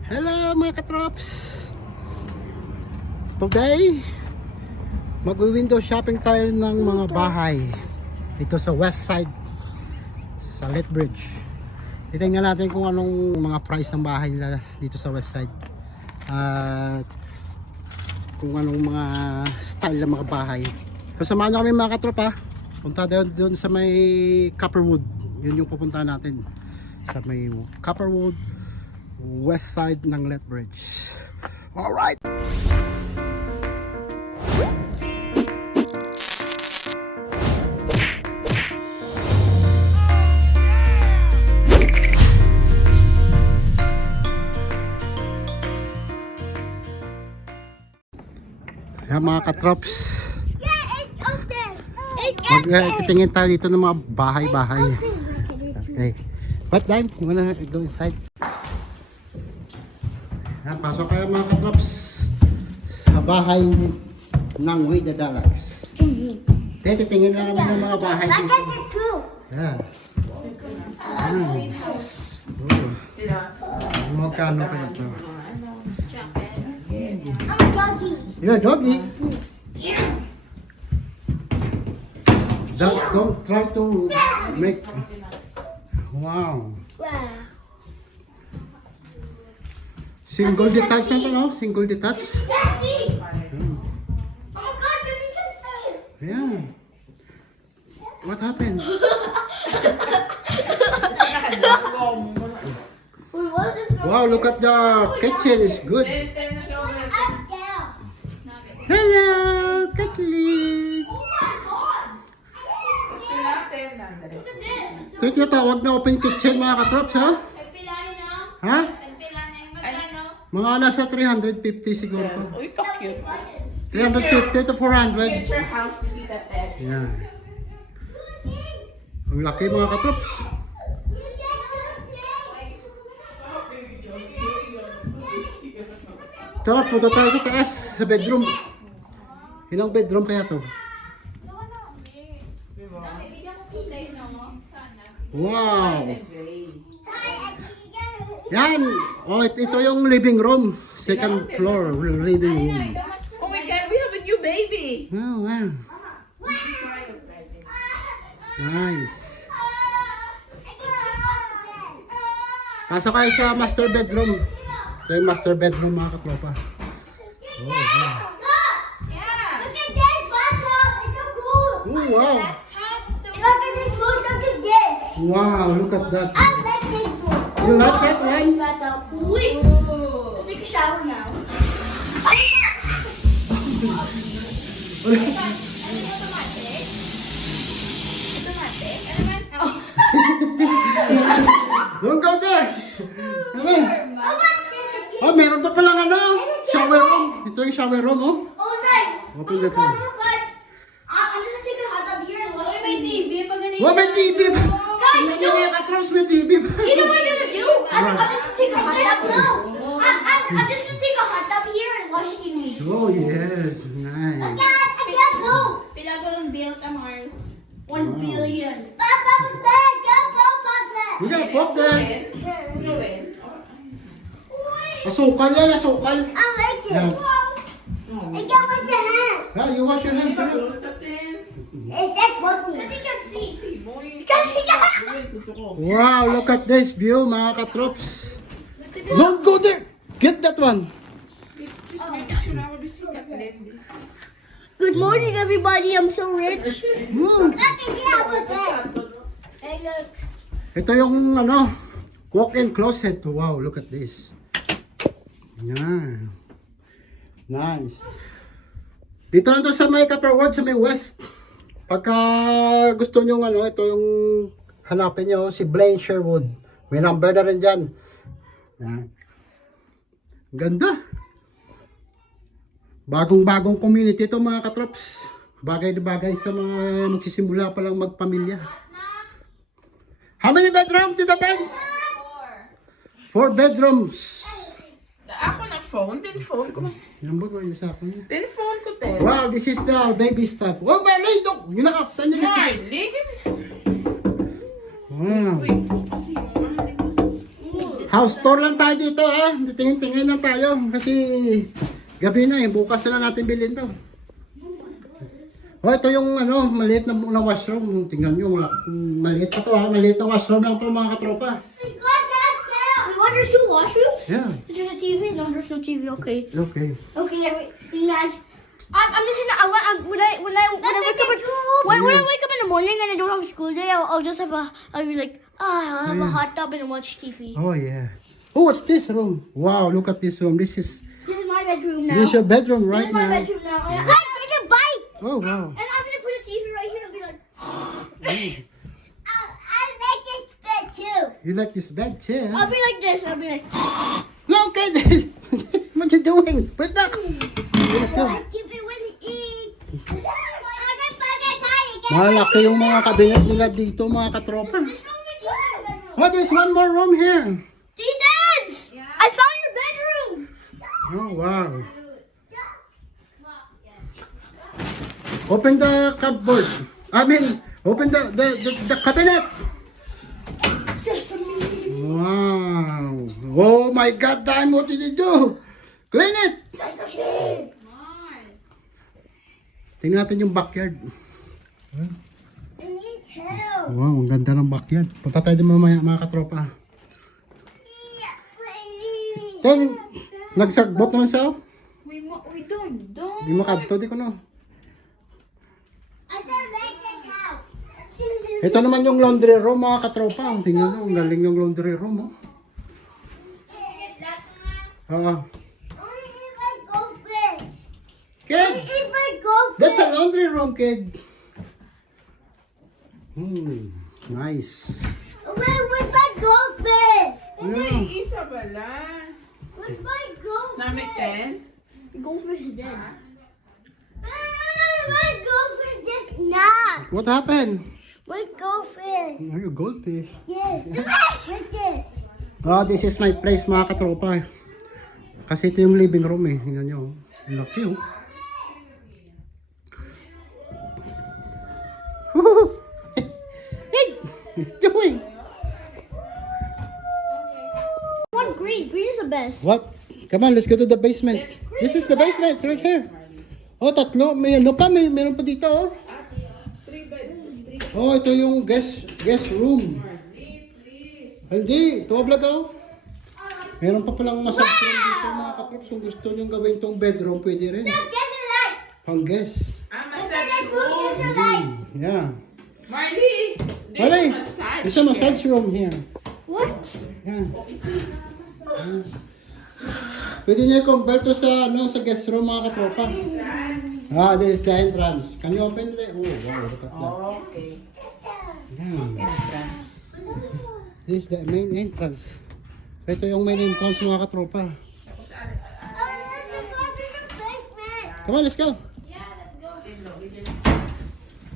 Hello mga KaTroops! Today, mag-window shopping tayo ng mga bahay dito sa west side sa Lethbridge. Titingnan natin kung anong mga price ng bahay nila dito sa west side at kung anong mga style ng mga bahay. So samahan nyo kami mga KaTroop ha. Punta doon sa may Copperwood. Yun yung pupuntahan natin sa may Copperwood west side ng Lethbridge. Alright! Yan mga KaTroops, magtitingin tayo dito ng mga bahay-bahay. Okay, but then you wanna go inside? Yan, pasok kayo mga KaTroops sa bahay ng WeTheDalags. Titingin lang kami ng mga bahay dito. Yan. MAGKANO pa ito? You're a doggy. Don't try to make. Wow. Single detached na no? Single detached. Yeah. What happened? Wow, look at the kitchen. It's good. Hello, Kathleen. Ito tawag na open kitchen mga KaTroops ha? Ha? Mga nasa 350 siguro to. Uy, ka-cute. 350 to 400. Get your house to be that bed. Yan. Ang laki mga KaTroops. Tara, punta tayo sa taas, sa bedroom. Ilang bedroom kaya to? Wow! Yan! Oh, ito yung living room. Second floor living room. Oh my God, we have a new baby. Oh, wow. Nice. Pasok kayo sa master bedroom. Ito yung master bedroom mga katropa. Oh, wow. Oh, wow. Wow, look at that. You like that one? Let's take a shower now. Don't go there. Ano? Oh, meron pa palang ano? Shower room. Ito yung shower room, oh. Open that one. I'm just gonna take a hot tub here and wash my TV. Wow, may TV. Tingnan nyo mga KaTroops, may TV. You know what I'm gonna do? I'm just gonna take a hot tub. I'm just gonna take a hot tub here and wash TV. Oh, yes. Nice. I can't move. Pila ko ng bill kamar. 1 billion. We got pop there. Asukal yan, asukal. I like it. Yeah. I can't wash my hands. Yeah, you wash your hands. Right? It's that button. You can't see. You can't see. Wow, look at this view, mga KaTroops. Don't go there. Get that one. Good morning, everybody. I'm so rich. Hmm. Hey, look. Ito yung ano, walk-in closet. Wow, look at this. Yan. Nice. Dito lang to sa may Copperwood, sa may west. Pagka gusto nyo ano, ito yung hanapin nyo, si Blaine Sherwood. May number na rin dyan. Yan. Ganda. Bagong-bagong community ito mga KaTroops. Bagay na bagay sa mga magsisimula pa lang magpamilya. How many bedrooms did that have? 4 bedrooms. Ako na phone, din phone ko. Number ko yung sa akin. Din phone ko, Ted. Wow, this is the baby stuff. Oh, Marley, yun na kapta niya. Marley? Wow. Wait ko kasi yung mahalin ko sa school. House tour lang tayo dito ha. Tingin-tingin lang tayo kasi gabi na eh. Bukas na lang natin bilhin to. Oh, ito yung ano, maliit na washroom. Tingnan nyo, maliit pa to ha. Maliit na washroom lang to mga katropa. We got that down. We want there's two washrooms? Yeah. There's a TV? No, there's no TV. Okay. Okay. Okay, I'm just gonna, when I wake up in the morning and I don't have a school day, I'll just have I'll be like, I'll have a hot tub and watch TV. Oh yeah. Oh, what's this room? Wow, look at this room. This is My bedroom now. this is your bedroom This right is my now. bedroom now. And I'm taking a bite. Oh wow. And I'm gonna put a TV right here and be like, I like this bed too. You like this bed chair? I'll be like this. I'll be like, No, okay. What you doing? Put it back. Let's go. I keep it when you eat. Malaki yung mga kabinet nila dito mga katropa. Oh, there's one more room here. Dads! I found your bedroom. Oh wow. Open the cupboard. I mean, open the cabinet. Sesame. Wow. Oh my God, Dan, what did you do? Clean it. Sesame. Tingnan natin yung backyard. I need help. Wow, ang ganda ng backyard. Punta tayo din mamaya mga katropa. Then, nagsagbot naman siya. We don't. Di mo kadto, di ko no. I don't like this house. Ito naman yung laundry room mga katropa. Tingnan mo, ang galing yung laundry room. Oh. Only if I go fish. Kid, If I go that's a laundry room, kid. Nice. Where's my goldfish? May isa pala. Where's my goldfish? Namin 10? Goldfish is dead. My goldfish just not. What happened? My goldfish. Are you goldfish? Yes. What's this? Oh, this is my place mga katropa. Kasi ito yung living room eh. Tingnan nyo. Ang laki oh. Hey! What's doing? One green. Green is the best. What? Come on, let's go to the basement. This is the basement right here. Oh, tatlo. May ano pa? Meron pa dito oh. 3 beds. Oh, ito yung guest room. Hindi, ito vlog oh. Meron pa palang massage room dito mga katroops. Kung gusto nyo gawin tong bedroom, pwede rin. Get the light. Pang guest. Massage room. Get the light. Yeah. Marley, Malay, there's a massage. there's a massage room here. What? Yeah. Pwede niya i-convert to sa, sa guest room mga katropa. Ah, this is the entrance. Can you open it? Oh, wow, look at that. Okay. Yeah. Entrance. This is the main entrance. Ito yung main entrance mga katropa. Come on, let's go.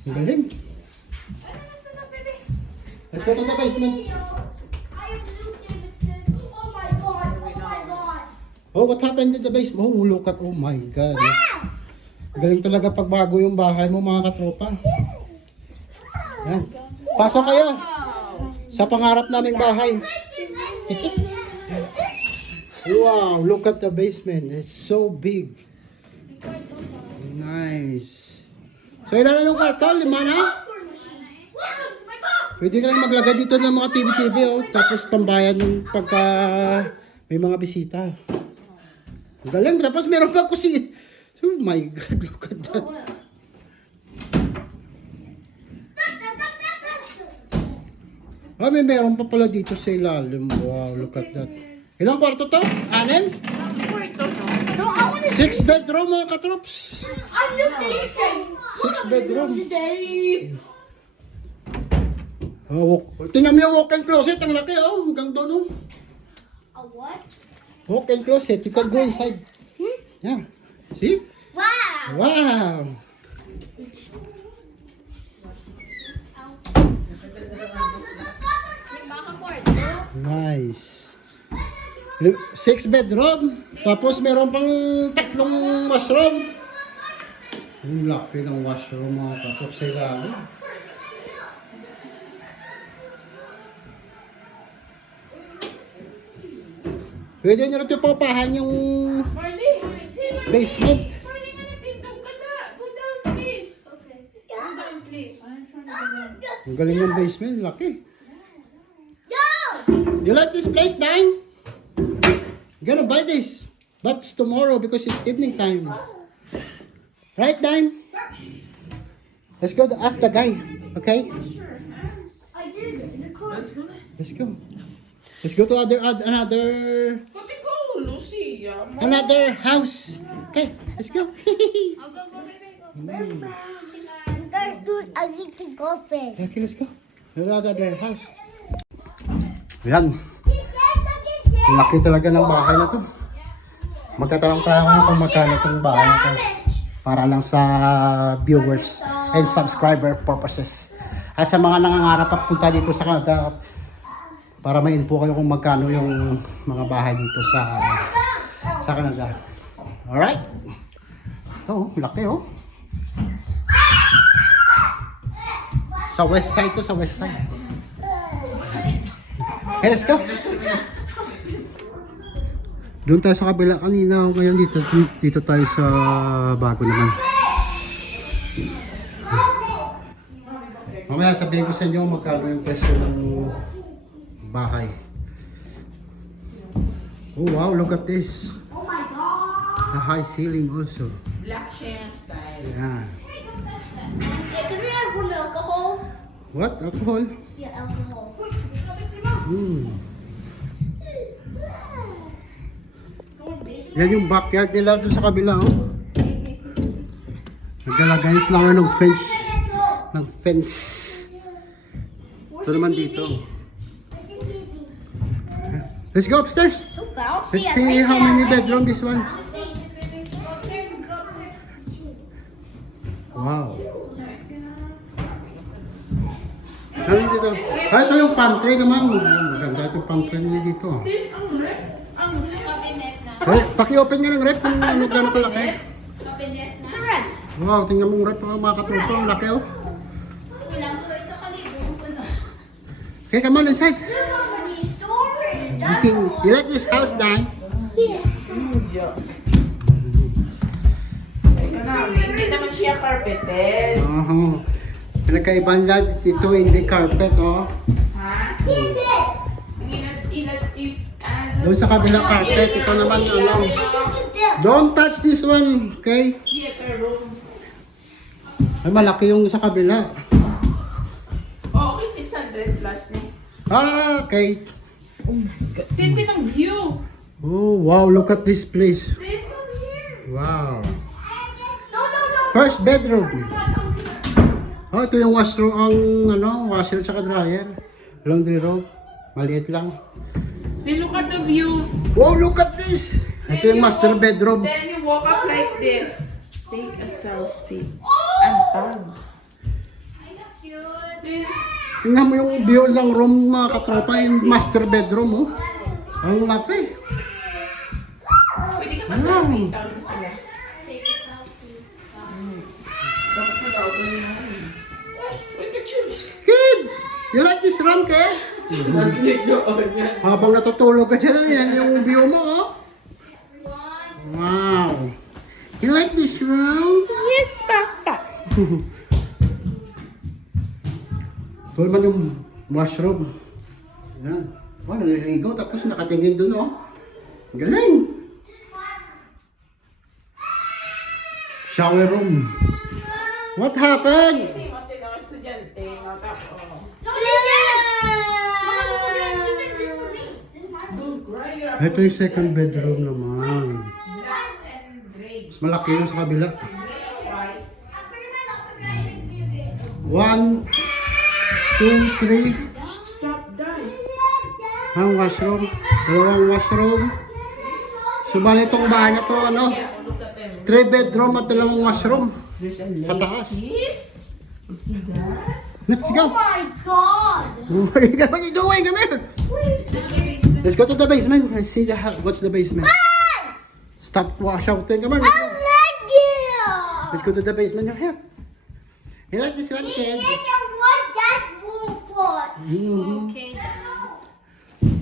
Ang galing. Let's go to the basement. Oh, what happened in the basement? Oh, look at, oh my God. Galing talaga pagbago yung bahay mo mga katropa. Yan. Pasok kayo sa pangarap naming bahay. Wow, look at the basement. It's so big. Nice. So, ilan na yung kwarto? 5 na? Pwede ka lang maglagay dito ng mga TV oh. Tapos tambayan yung pagka may mga bisita. Ang galing. Tapos meron pa kusi. Oh my God, look at that. Ah, meron pa pala dito sa ilalim. Wow, look at that. Ilang kwarto to? 6? No, I want to 6 bedroom mga katroops. I'm the dating. 6 bedroom. Today. Oh, tingnan mo yung walk-in closet. Ang laki oh. Hanggang doon oh. A what? Walk-in closet. You can go inside. Yeah. See? Wow. Wow. Nice. 6 bedroom. Tapos meron pang 3 washroom. Ang laki ng washroom mga katroops sa ilalim. Pwede nyo rin papahan yung Marley, basement. Marley nga natindog ka na. Go down, please. Okay. Go down, please. Ang galing yung basement, laki. You like this place, Dime? I'm gonna buy this. But it's tomorrow because it's evening time. Right, Dime? Let's go to ask the guy, okay? I did in the car. Let's go. Let's go. Let's go to another Pati ko, Lucy. another house. Okay, let's go. I'll go, baby, go. Guys, dude, I need to go first. Okay, let's go. Another house. Yan. Ang laki talaga ng bahay na to. Magtatanong tayo ngayon kung magkano itong bahay na to. Para lang sa viewers and subscriber purposes. At sa mga nangangarap papunta dito sa Canada, para may info kayo kung magkano yung mga bahay dito sa Canada. Alright? Ito, laki oh. Sa west side to, sa west side. Hey, let's go! Doon tayo sa kabila kanina, ngayon dito tayo sa bago naman. Mamaya sabihin ko sa inyo magkano yung presyo ng bahay. Oh wow, look at this. Oh my god. A high ceiling also. Black chair style. Yeah. Hey, can we have one alcohol? What? Alcohol? Yeah, alcohol. Yan yung backyard nila doon sa kabila, oh. Naglalagay sila ng fence. Ng fence. Ito naman dito. Let's go upstairs. So bouncy. Let's see how many bedroom this one. Wow. Ano dito? Ah, ito yung pantry naman. Maganda itong pantry nila dito. Ang ref. Cabinet na. Eh, paki-open nga ng rep kung ano gano'n kalaki. Cabinet na. It's a ref. Wow, tingnan mong rep mga katropa. Ang laki, oh. Kulang ko isa kalibo ko na. Okay, come on inside. Look how many stories. You like this house, Dan? Hindi naman siya carpeted. Pinagkaiban lang dito, hindi carpet, oh. Ha? Doon sa kabilang carpet, ito naman, ano. Don't touch this one, okay? Theater room. Ay, malaki yung sa kabila. Oh, okay, 600 plus na. Ah, okay. Tindi ng view. Oh, wow, look at this place. Tindi from here. Wow. First bedroom. Oh, ito yung washroom, ang ano, washer at saka dryer. Laundry room. Maliit lang. Then look at the view. Wow, look at this. Ito yung master bedroom. Then you walk up like this. Take a selfie. And tag. Then, Tingnan mo yung view ng room, mga katropa, yung master bedroom, oh. Ang laki. pwede ka pa-selfie. Tawag mo sila. Tapos nag-open mo na. Uy, ka-choose. Kid, you like this room, Kid? Habang natutulog ka dyan, yan yung view mo, oh. Wow. You like this room? Yes, Papa. Ito naman yung washroom. Yan. Oh, naliligo tapos nakatingin dun, oh. Galing. Shower room. What happened? Kasi matinaw estudyante. Nakako. Don't cry. You're a Ito yung second bedroom naman. black and gray. Mas malaki yung sa kabila. Gray or white. 1, 2, 3. Stop that. Ang washroom. Dalawang washroom. So, bali itong bahay na to, ano? Look at them. 3 bedroom at dalawang washroom. There's a Sa taas. lake. You see that? Let's Oh go. my god. What are you doing? Come here. It's not the basement. Let's go to the basement. Let's see what's the basement. Stop shouting. Come on. Let's go. Let's go to the basement. You're here. You like this one, kid? What that room for? Mhm. Okay.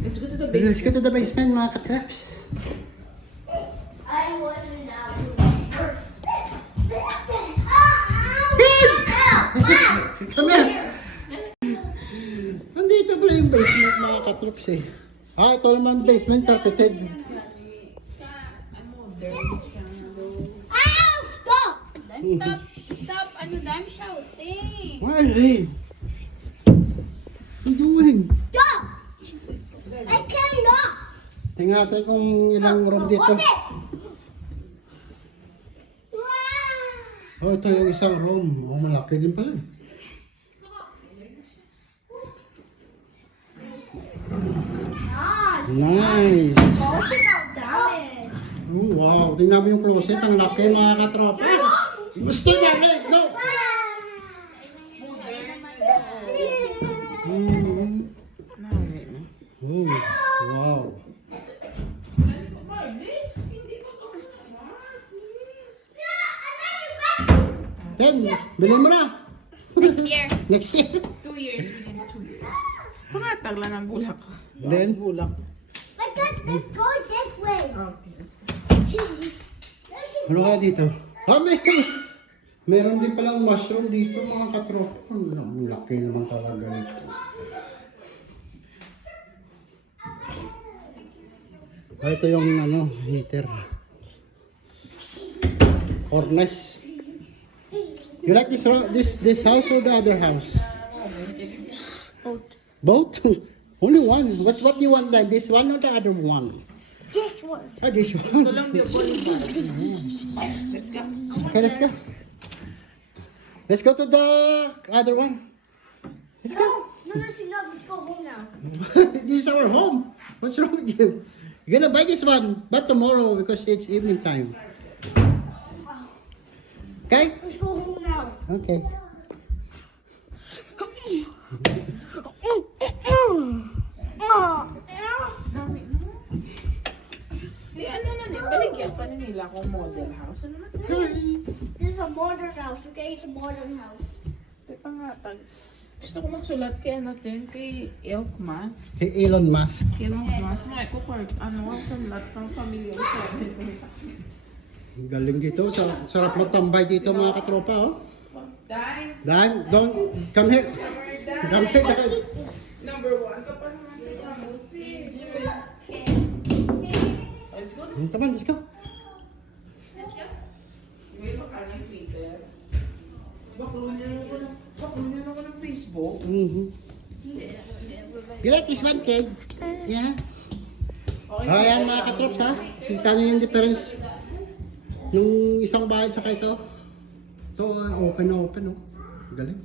Let's go to the Let's go basement. to the basement, mga ka-Troops. I want to now first. Come here! Andito pala yung basement, mga ka-Troops eh. Ito naman basement, carpeted. Stop! Stop! Ano dam shouting? Why, hey? What are you doing? Stop! I cannot! Tingnan natin kung ilang room dito. Open it! Wow! Oh, ito yung isang room. Oh, malaki din pala. Nice! Oh, she got damaged. Oh, wow. Tingnan mo yung closet. Ang laki, mga katropa. Gusto niya, eh. No! Oh, wow. Ten, bilhin mo na. Next year. Next year. 2 years, within 2 years. Pangatag lang ng bulak ko. Then? Bulak. Let's go this way. Okay, let's go. Ano kaya dito? Meron din palang mushroom dito, mga katropa. Ang laki naman talaga nito. Ito yung heater. Cornice. You like this house or the other house? Both. Only one. What do you want, like this one or the other one? This one. Oh, this one. Ito lang yung bulak. Let's go. Okay, let's go. Let's go to the other one. Let's go. No, that's enough. Let's go home now. This is our home. What's wrong with you? You're gonna buy this one, but tomorrow because it's evening time. Okay? Let's go home now. Okay. Di ano na din, baligyan pa na nila akong model house. Ano na? This is a modern house, okay? It's a modern house. Di pangatag. Gusto ko magsulat kay natin, kay Elkmas. Hey, Elon Musk. Elkmas, nga ko part, ang sulat pang pamilya ko sa akin ko sa akin. Galing dito. Sarap magtambay dito, mga katropa, oh. Dime, Dan, don't, come here. Come here, Dan. number 1 ka pa naman sa Kamusi. Let's go. Come on, let's go. May baka ng Twitter. Baklunin ako ng Facebook. You like this one, kid? Yeah. Okay. Ayan, mga katrops, ha. Kita niyo yung difference nung isang bahay sa ito. Ito, open na open, oh. Galing.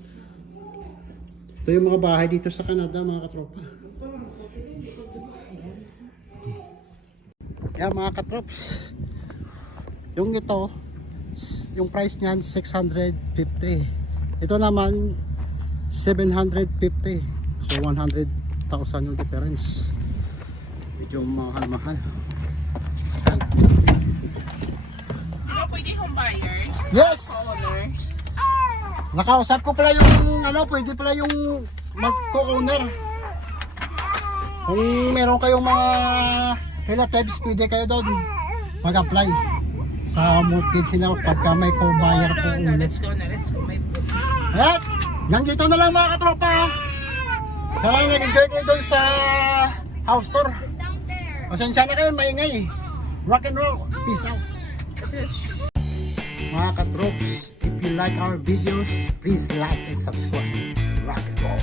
Ito yung mga bahay dito sa Canada, mga katropa. Ayan, mga katrops. Yung ito, yung price niyan, 650. Ito naman, 750. So, 100,000 yung difference. Medyo mahal-mahal. Ayan. Diba pwede home buyers? Yes! Owners? Nakausap ko pala yung pwede pala yung mag-co-owner. Kung meron kayong mga relatives, pwede kayo doon mag-apply sa mortgage sila pagka may co-buyer No, co-owner. let's go na, let's go. May Alright, hanggang dito na lang, mga katropa. Sana nag-enjoy kayo doon sa house tour. Pasensya na kayo, maingay. Rock and roll. Peace out. Mga katroops, if you like our videos, please like and subscribe. Rock and roll.